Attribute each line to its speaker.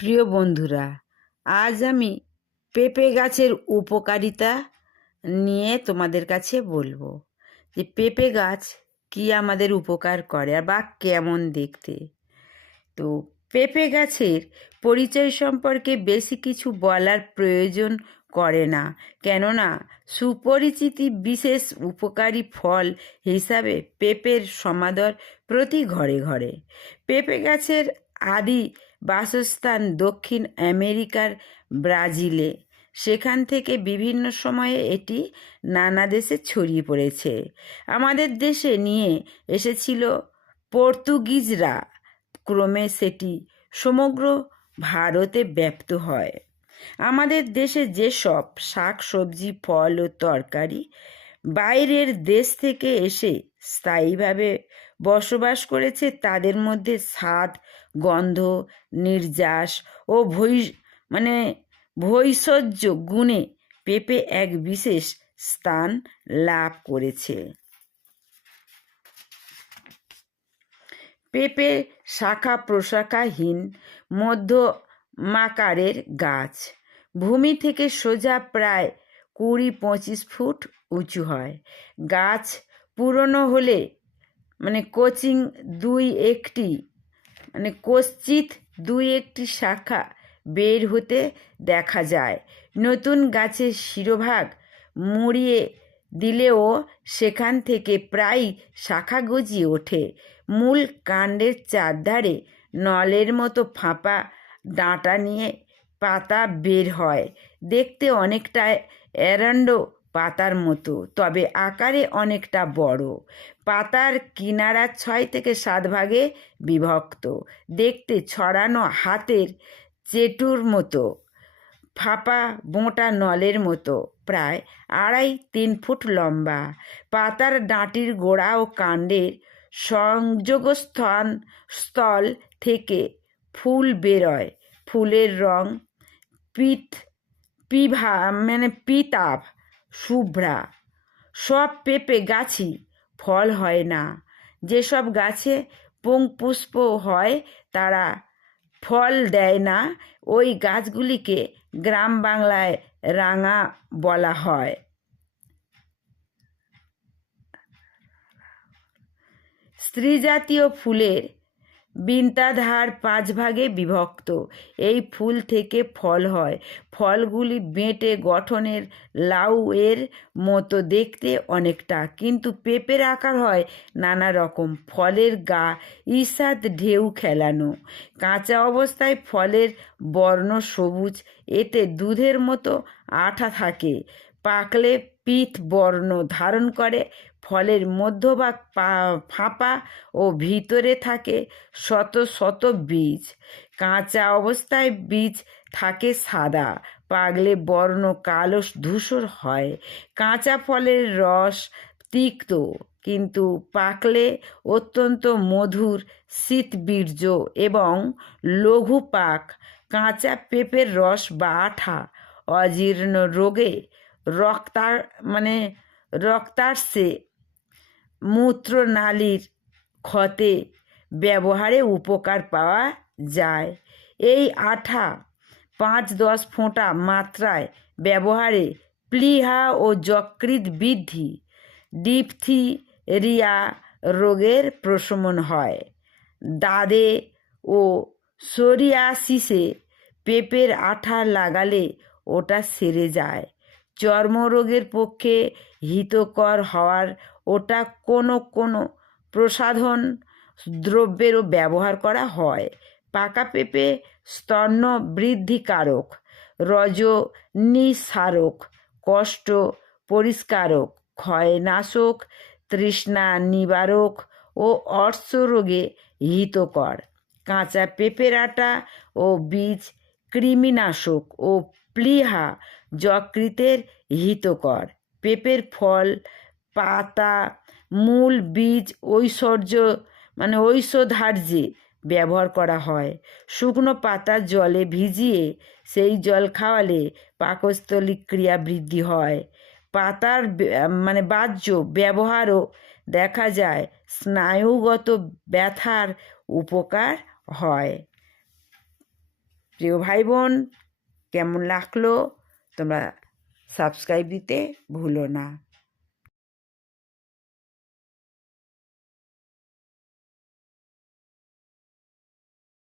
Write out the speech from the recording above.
Speaker 1: প্রিয় বন্ধুরা, আজ আমি পেঁপে গাছের উপকারিতা নিয়ে তোমাদের কাছে বলব যে পেঁপে গাছ কি আমাদের উপকার করে আর বা কেমন দেখতে। তো পেঁপে গাছের পরিচয় সম্পর্কে বেশি কিছু বলার প্রয়োজন করে না, কেননা সুপরিচিতি বিশেষ উপকারী ফল হিসাবে পেঁপের সমাদর প্রতি ঘরে ঘরে। পেঁপে গাছের আদি বাসস্থান দক্ষিণ আমেরিকার ব্রাজিলে। সেখান থেকে বিভিন্ন সময়ে এটি নানা দেশে ছড়িয়ে পড়েছে। আমাদের দেশে নিয়ে এসেছিল পর্তুগিজরা। ক্রমে সেটি সমগ্র ভারতে ব্যাপ্ত হয়। আমাদের দেশে যেসব শাক, সবজি, ফল ও তরকারি বাইরের দেশ থেকে এসে স্থায়ীভাবে বসবাস করেছে, তাদের মধ্যে স্বাদ, গন্ধ, নির্যাস ও ভৈ মানে ভৈষজ্য গুণে পেঁপে এক বিশেষ স্থান লাভ করেছে। পেঁপে শাখা প্রশাখাহীন মধ্য মাকারের গাছ। ভূমি থেকে সোজা প্রায় কুড়ি পঁচিশ ফুট উঁচু হয়। গাছ পুরনো হলে মানে কোচিং দুই একটি মানে কশ্চিত দুই একটি শাখা বের হতে দেখা যায়। নতুন গাছের শিরোভাগ মুড়িয়ে দিলেও সেখান থেকে প্রায় শাখা গজিয়ে ওঠে। মূল কাণ্ডের চারধারে নলের মতো ফাঁপা ডাঁটা নিয়ে পাতা বের হয়। দেখতে অনেকটা এরান্ডো পাতার মতো, তবে আকারে অনেকটা বড়। পাতার কিনারা ছয় থেকে সাত ভাগে বিভক্ত। দেখতে ছড়ানো হাতের চেটুর মতো, ফাঁপা বোঁটা নলের মতো, প্রায় আড়াই তিন ফুট লম্বা। পাতার ডাঁটির গোড়া ও কাণ্ডের সংযোগস্থান স্থল থেকে ফুল বেরোয়। ফুলের রং পিত, পিভা মানে পিতাভ। শুভ্রা। সব পেঁপে গাছই ফল হয় না। যেসব গাছে পুষ্প হয়, তারা ফল দেয় না। ওই গাছগুলিকে গ্রাম বাংলায় রাঙা বলা হয়। স্ত্রীজাতীয় ফুলের বিন্তাধার পাঁচ ভাগে বিভক্ত। এই ফুল থেকে ফল হয়। ফলগুলি বেঁটে গঠনের লাউ এর মতো দেখতে অনেকটা, কিন্তু পেঁপের আকার হয় নানা রকম। ফলের গা ঈষাদ ঢেউ খেলানো। কাঁচা অবস্থায় ফলের বর্ণ সবুজ, এতে দুধের মতো আঠা থাকে। পাকলে পিত বর্ণ ধারণ করে। ফলের মধ্যভাগ ফাঁপা ও ভিতরে থাকে শত শত বীজ। কাঁচা অবস্থায় বীজ থাকে সাদা, পাগলে বর্ণ কালো ধূসর হয়। কাঁচা ফলের রস তিক্ত, কিন্তু পাকলে অত্যন্ত মধুর শীতবীর্য এবং লঘু পাক কাঁচা পেঁপের রস বা আঠা অজীর্ণ রোগে রক্তার মানে রক্তার্সে মূত্রনালীর ক্ষতে ব্যবহারে উপকার পাওয়া যায়। এই আঠা পাঁচ দশ ফোঁটা মাত্রায় ব্যবহারে প্লিহা ও যকৃৎ বৃদ্ধি। ডিপথিরিয়া রোগের প্রশমন হয়। দাদে ও সোরিয়াসিসে পেঁপের আঠা লাগালে ওটা সেরে যায়। চর্মরোগের পক্ষে হিতকর হওয়ার ওটা কোনো কোনো প্রসাধন দ্রব্যেরও ব্যবহার করা হয়। পাকা পেঁপে স্তন্য বৃদ্ধিকারক রজনীসারক, কষ্ট পরিষ্কারক, ক্ষয়নাশক, তৃষ্ণা নিবারক ও অর্শরোগে হিতকর। কাঁচা পেঁপের আটা ও বীজ কৃমিনাশক ও প্লিহা যকৃতের হিতকর। পেঁপের ফল পাতা, মূল, বীজ, ঐশ্বর্য মানে ঐশ্বধার্যে ব্যবহার করা হয়। শুকনো পাতা জলে ভিজিয়ে সেই জল খাওয়ালে পাকস্থলী ক্রিয়া বৃদ্ধি হয়। পাতার মানে বাহ্য ব্যবহারও দেখা যায়, স্নায়ুগত ব্যথার উপকার হয়। প্রিয় ভাই বোন কেমন লাগল? তোমরা সাবস্ক্রাইব দিতে ভুলো না।